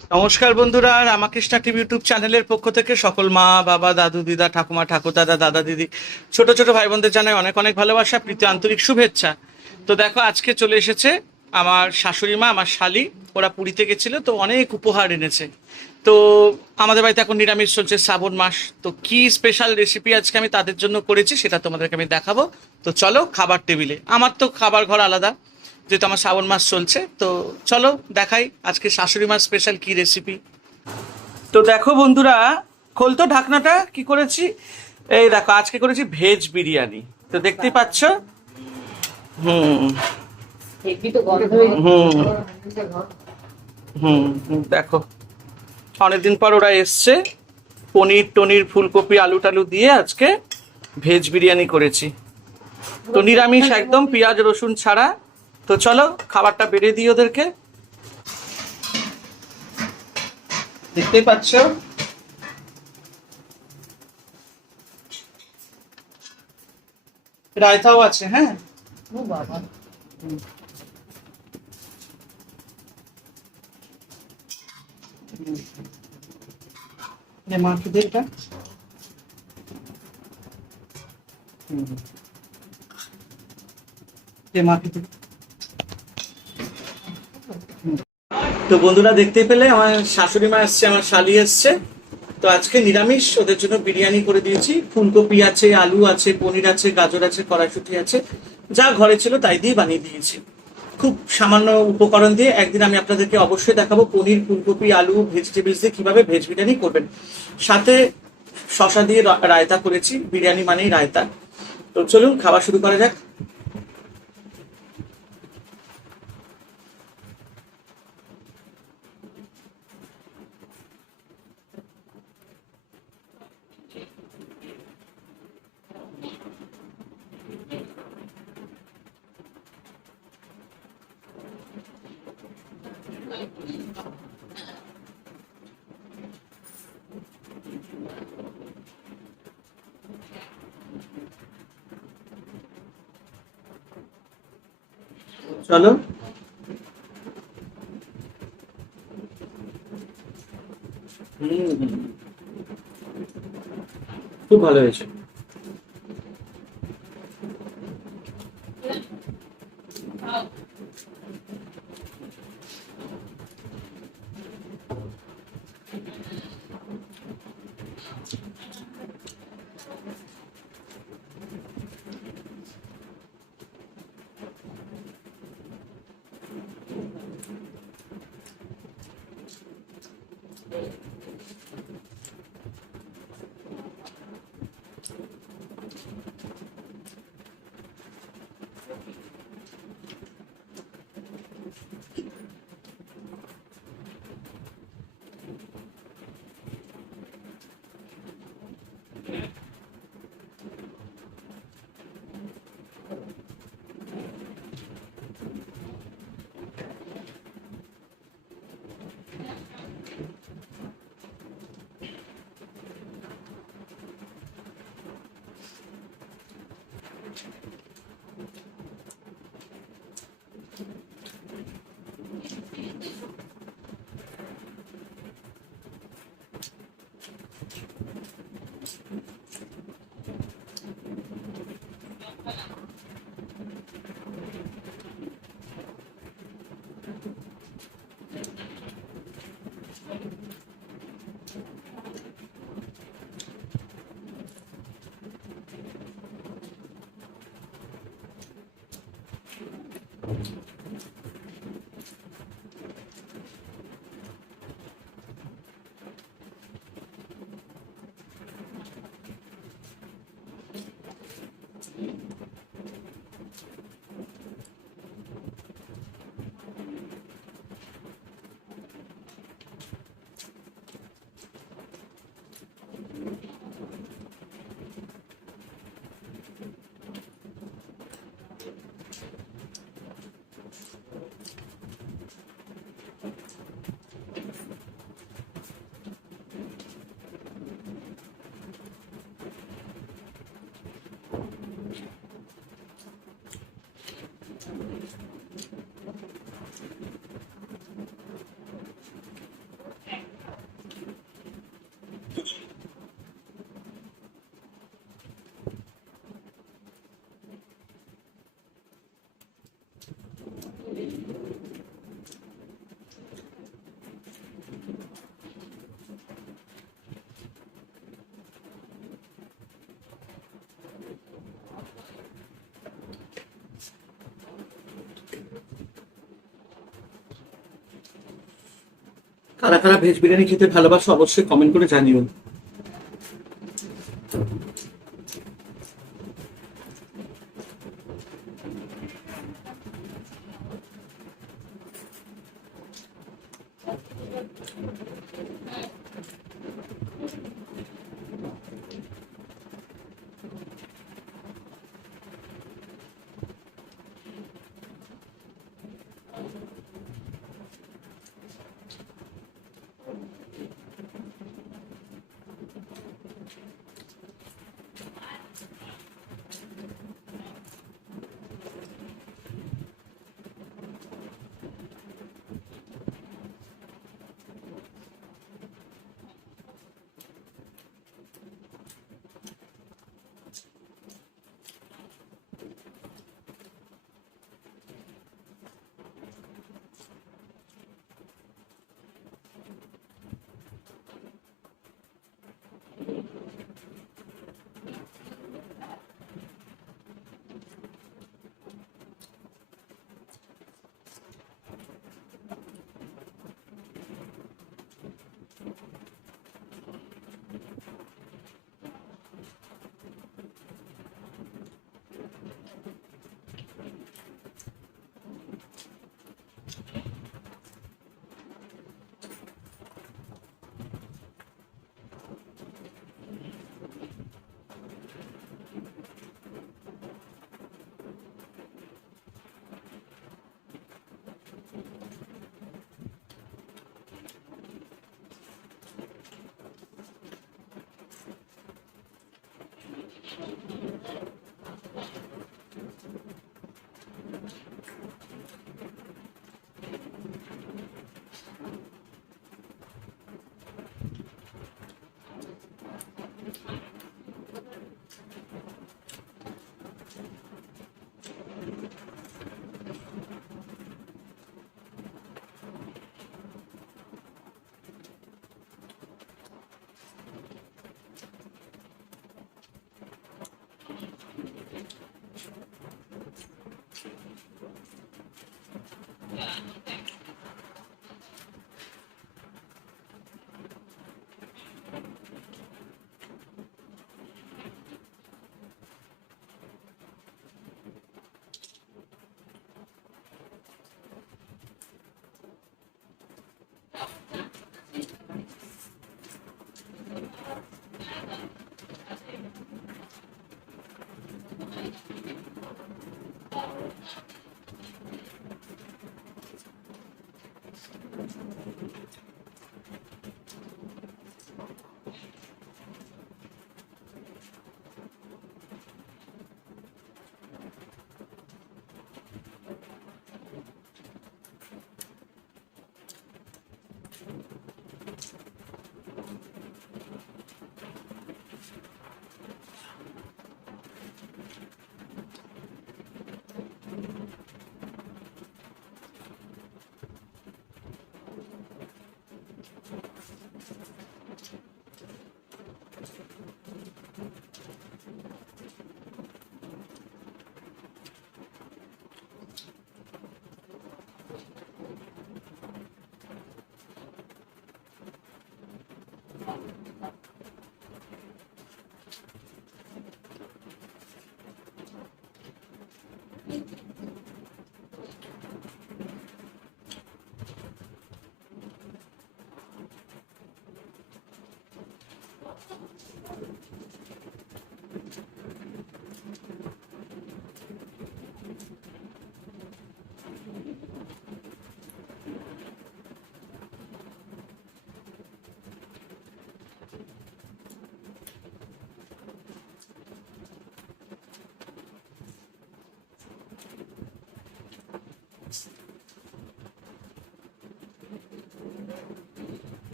নমস্কার বন্ধুরা, Ramakrishna TV YouTube চ্যানেলের পক্ষ থেকে সকল মা বাবা, দাদু দিদা, ঠাকুমা ঠাকুরদাদা, দাদা দিদি, ছোট ছোট ভাই বোনদের জানাই অনেক অনেক ভালোবাসা, প্রীতি, আন্তরিক শুভেচ্ছা। তো দেখো, আজকে চলে এসেছে আমার শাশুড়ি মা, আমার শালি। ওরা পুরীতে গেছিল, তো অনেক উপহার এনেছে। তো আমাদের বাড়িতে এখন নিরামিষ চলছে, শ্রাবণ মাস। তো কি স্পেশাল রেসিপি আজকে আমি তাদের জন্য করেছি সেটা তোমাদেরকে আমি দেখাবো। তো চলো খাবার টেবিলে, আমার তো খাবার ঘর আলাদা, যেহেতু আমার শ্রাবণ মাস চলছে। তো চলো দেখাই আজকে শাশুড়ি মার স্পেশাল কি রেসিপি। তো দেখো বন্ধুরা, খোলতো ঢাকনাটা, কি করেছি। এই দেখো, আজকে করেছি ভেজ বিরিয়ানি। তো দেখতেই পাচ্ছ। হুম হুম দেখো, অনেকদিন পর ওরা এসছে। পনির টনির, ফুলকপি, আলু টালু দিয়ে আজকে ভেজ বিরিয়ানি করেছি। তো নিরামিষ একদম, পেঁয়াজ রসুন ছাড়া। তো চলো খাবারটা বেড়ে দিই ওদেরকে। দেখতেই পাচ্ছ। রায়তাও আছে, হ্যাঁ। ও বাবা। মাখি দে এটা। মাখি দে। তো বন্ধুরা, দেখতেই পেলে আমার শাশুড়ি মা এসছে, আমার শালি এসছে। তো আজকে নিরামিষ ওদের জন্য বিরিয়ানি করে দিয়েছি। ফুলকপি আছে, আলু আছে, পনির আছে, গাজর আছে, কড়াইশুঁটি আছে, যা ঘরে ছিল তাই দিয়ে বানিয়ে দিয়েছি। খুব সামান্য উপকরণ দিয়ে একদিন আমি আপনাদেরকে অবশ্যই দেখাবো পনির, ফুলকপি, আলু, ভেজিটেবলস দিয়ে কিভাবে ভেজ বিরিয়ানি করবেন। সাথে শশা দিয়ে রায়তা করেছি। বিরিয়ানি মানেই রায়তা। তো চলুন খাওয়া শুরু করা যাক। চলো। খুব ভালো হয়েছে। কারা কারা ভেজ বিরিয়ানি খেতে ভালোবাসো অবশ্যই কমেন্ট করে জানিও।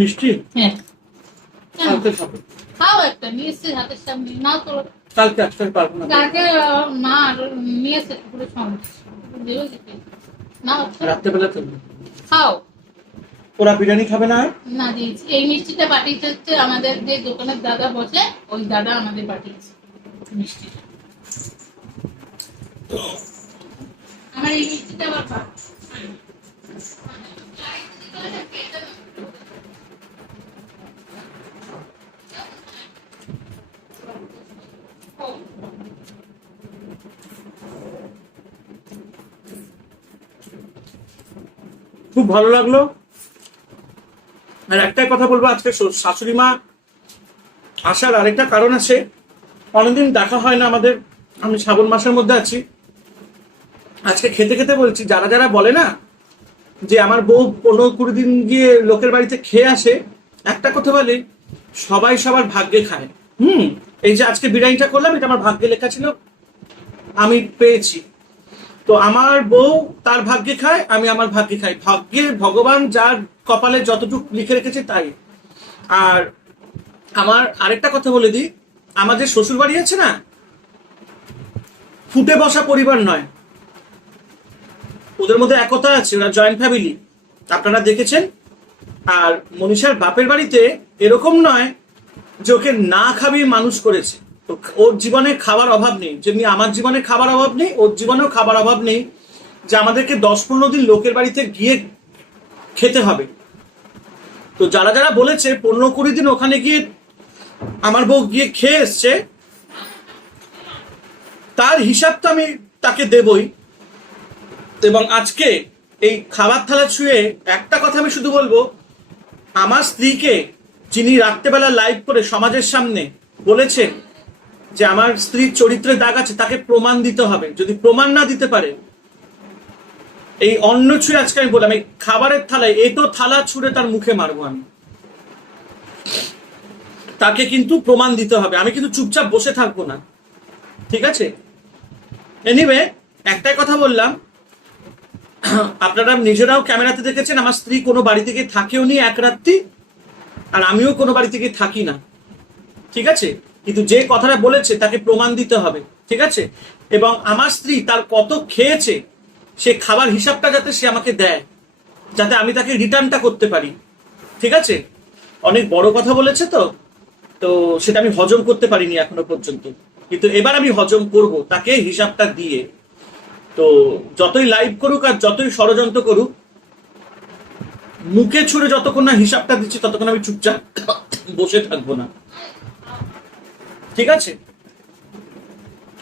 মিষ্টি হ্যাঁ কালকে খাবো। খাও একটা নিয়ে এসছে হাতের সামনে নাও তো কালকে আজকে আর পারবো না। কালকে মা আর নিয়ে এসছে পুরো সমস্যা দেবো যেতে নাও রাত্রেবেলা তো খাও ওরা বিরিয়ানি খাবে না? না দিয়েছি এই মিষ্টিটা পাঠিয়েছে হচ্ছে আমাদের যে দোকানের দাদা বসে ওই দাদা আমাদের পাঠিয়েছে মিষ্টিটা আমার এই মিষ্টিটা আবার খুব ভালো লাগলো। আর একটাই কথা বলবো, আজকে শাশুড়ি মা আসার আরেকটা কারণ আছে, অনেকদিন দেখা হয় না আমাদের, আমি শ্রাবণ মাসের মধ্যে আছি। আজকে খেতে খেতে বলছি, যারা যারা বলে না যে আমার বউ 15-20 দিন গিয়ে লোকের বাড়িতে খেয়ে আসে, একটা কথা বলি, সবাই সবার ভাগ্যে খায়। এই যে আজকে বিরিয়ানিটা করলাম, এটা আমার ভাগ্যে লেখা ছিল, আমি পেয়েছি। তো আমার বউ তার ভাগ্যে খায়, আমি আমার ভাগ্যে খাই। ভাগ্যে ভগবান যার কপালে যতটুকু লিখে রেখেছে তাই। আর আমার আরেকটা কথা বলে দিই, আমাদের শ্বশুর বাড়ি আছে না, ফুটে বসা পরিবার নয়, ওদের মধ্যে একতা আছে, ওরা জয়েন্ট ফ্যামিলি, আপনারা দেখেছেন। আর মনীষার বাপের বাড়িতে এরকম নয় যে ওকে না খাবিয়ে মানুষ করেছে। ওর জীবনে খাবার অভাব নেই, যেমনি আমার জীবনে খাবার অভাব নেই, ওর জীবনেও খাবার অভাব নেই যে আমাদেরকে 10-15 দিন লোকের বাড়িতে গিয়ে খেতে হবে। তো যারা যারা বলেছে 15-20 দিন ওখানে গিয়ে আমার বউ গিয়ে খেয়ে এসছে, তার হিসাব তো আমি তাকে দেবই। এবং আজকে এই খাবার থালা ছুঁয়ে একটা কথা আমি শুধু বলবো, আমার স্ত্রীকে যিনি রাত্রেবেলা লাইভ করে সমাজের সামনে বলেছেন যে আমার স্ত্রীর চরিত্রে দাগ আছে, তাকে প্রমাণ দিতে হবে। যদি প্রমাণ না দিতে পারে, এই অন্ন ছুঁয়ে আজকে আমি বললাম, এই খাবারের থালায় এটো থালা ছুঁড়ে তার মুখে মারবো আমি। তাকে কিন্তু প্রমাণ দিতে হবে, আমি কিন্তু চুপচাপ বসে থাকবো না, ঠিক আছে? এনিওয়ে, একটাই কথা বললাম, আপনারা নিজেরাও ক্যামেরাতে দেখেছেন আমার স্ত্রী কোনো বাড়ি থেকে থাকেও নি এক রাত্রি, আর আমিও কোনো বাড়ি থেকে থাকি না, ঠিক আছে? কিন্তু যে কথাটা বলেছে তাকে প্রমাণ দিতে হবে, ঠিক আছে? এবং আমার স্ত্রী তার কত খেয়েছে সে খাবার হিসাবটা যাতে সে আমাকে দেয়, যাতে আমি তাকে রিটার্নটা করতে পারি, ঠিক আছে? অনেক বড় কথা বলেছে, তো সেটা আমি হজম করতে পারিনি এখনো পর্যন্ত, কিন্তু এবার আমি হজম করব তাকে হিসাবটা দিয়ে। তো যতই লাইভ করুক আর যতই ষড়যন্ত্র করুক, মুখে ছুড়ে যতক্ষণ না হিসাবটা দিচ্ছি ততক্ষণ আমি চুপচাপ বসে থাকবো না, ঠিক আছে?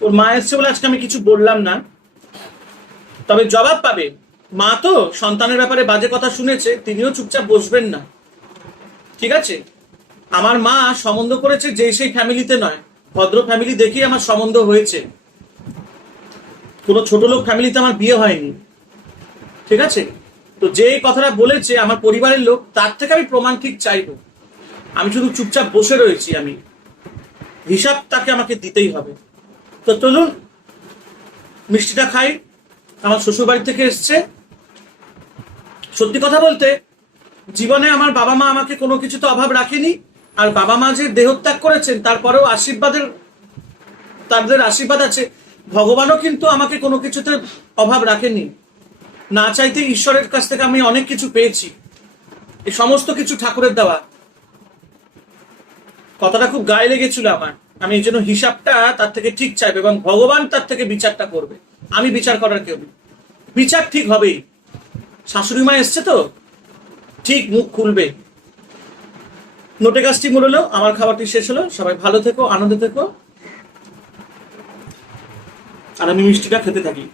ওর মা এসছে বলে আজকে আমি কিছু বললাম না, তবে জবাব পাবে। মা তো সন্তানের ব্যাপারে বাজে কথা শুনেছে, তিনিও চুপচাপ বসবেন না, ঠিক আছে? আমার মা সম্বন্ধ করেছে যে সেই ফ্যামিলিতে নয়, ভদ্র ফ্যামিলি দেখেই আমার সম্বন্ধ হয়েছে, কোনো ছোট লোক ফ্যামিলিতে আমার বিয়ে হয়নি, ঠিক আছে? তো যে কথাটা বলেছে আমার পরিবারের লোক, তার থেকে আমি প্রমাণ ঠিক চাইবো। আমি শুধু চুপচাপ বসে রয়েছি, আমি হিসাব তাকে আমাকে দিতেই হবে। তো চলুন মিষ্টিটা খাই, আমার শ্বশুর বাড়ি থেকে এসছে। সত্যি কথা বলতে, জীবনে আমার বাবা মা আমাকে কোনো কিছুতে অভাব রাখেনি, আর বাবা মা যে দেহত্যাগ করেছেন তারপরেও তাদের আশীর্বাদ আছে। ভগবানও কিন্তু আমাকে কোনো কিছুতে অভাব রাখেনি, না চাইতে ঈশ্বরের কাছ থেকে আমি অনেক কিছু পেয়েছি, এই সমস্ত কিছু ঠাকুরের দেওয়া। কথাটা খুব গায়ে লেগেছিল আমার, আমি এই জন্য হিসাবটা তার থেকে ঠিক চাইবে, এবং ভগবান তার থেকে বিচারটা করবে, আমি বিচার করার কেউ নেই। বিচার ঠিক হবেই, শাশুড়ি মা এসছে তো ঠিক মুখ খুলবে। নোটে গাছটি মরলো, আমার খাবারটি শেষ হলো। সবাই ভালো থেকো, আনন্দে থেকো, আর আমি মিষ্টিটা খেতে থাকি।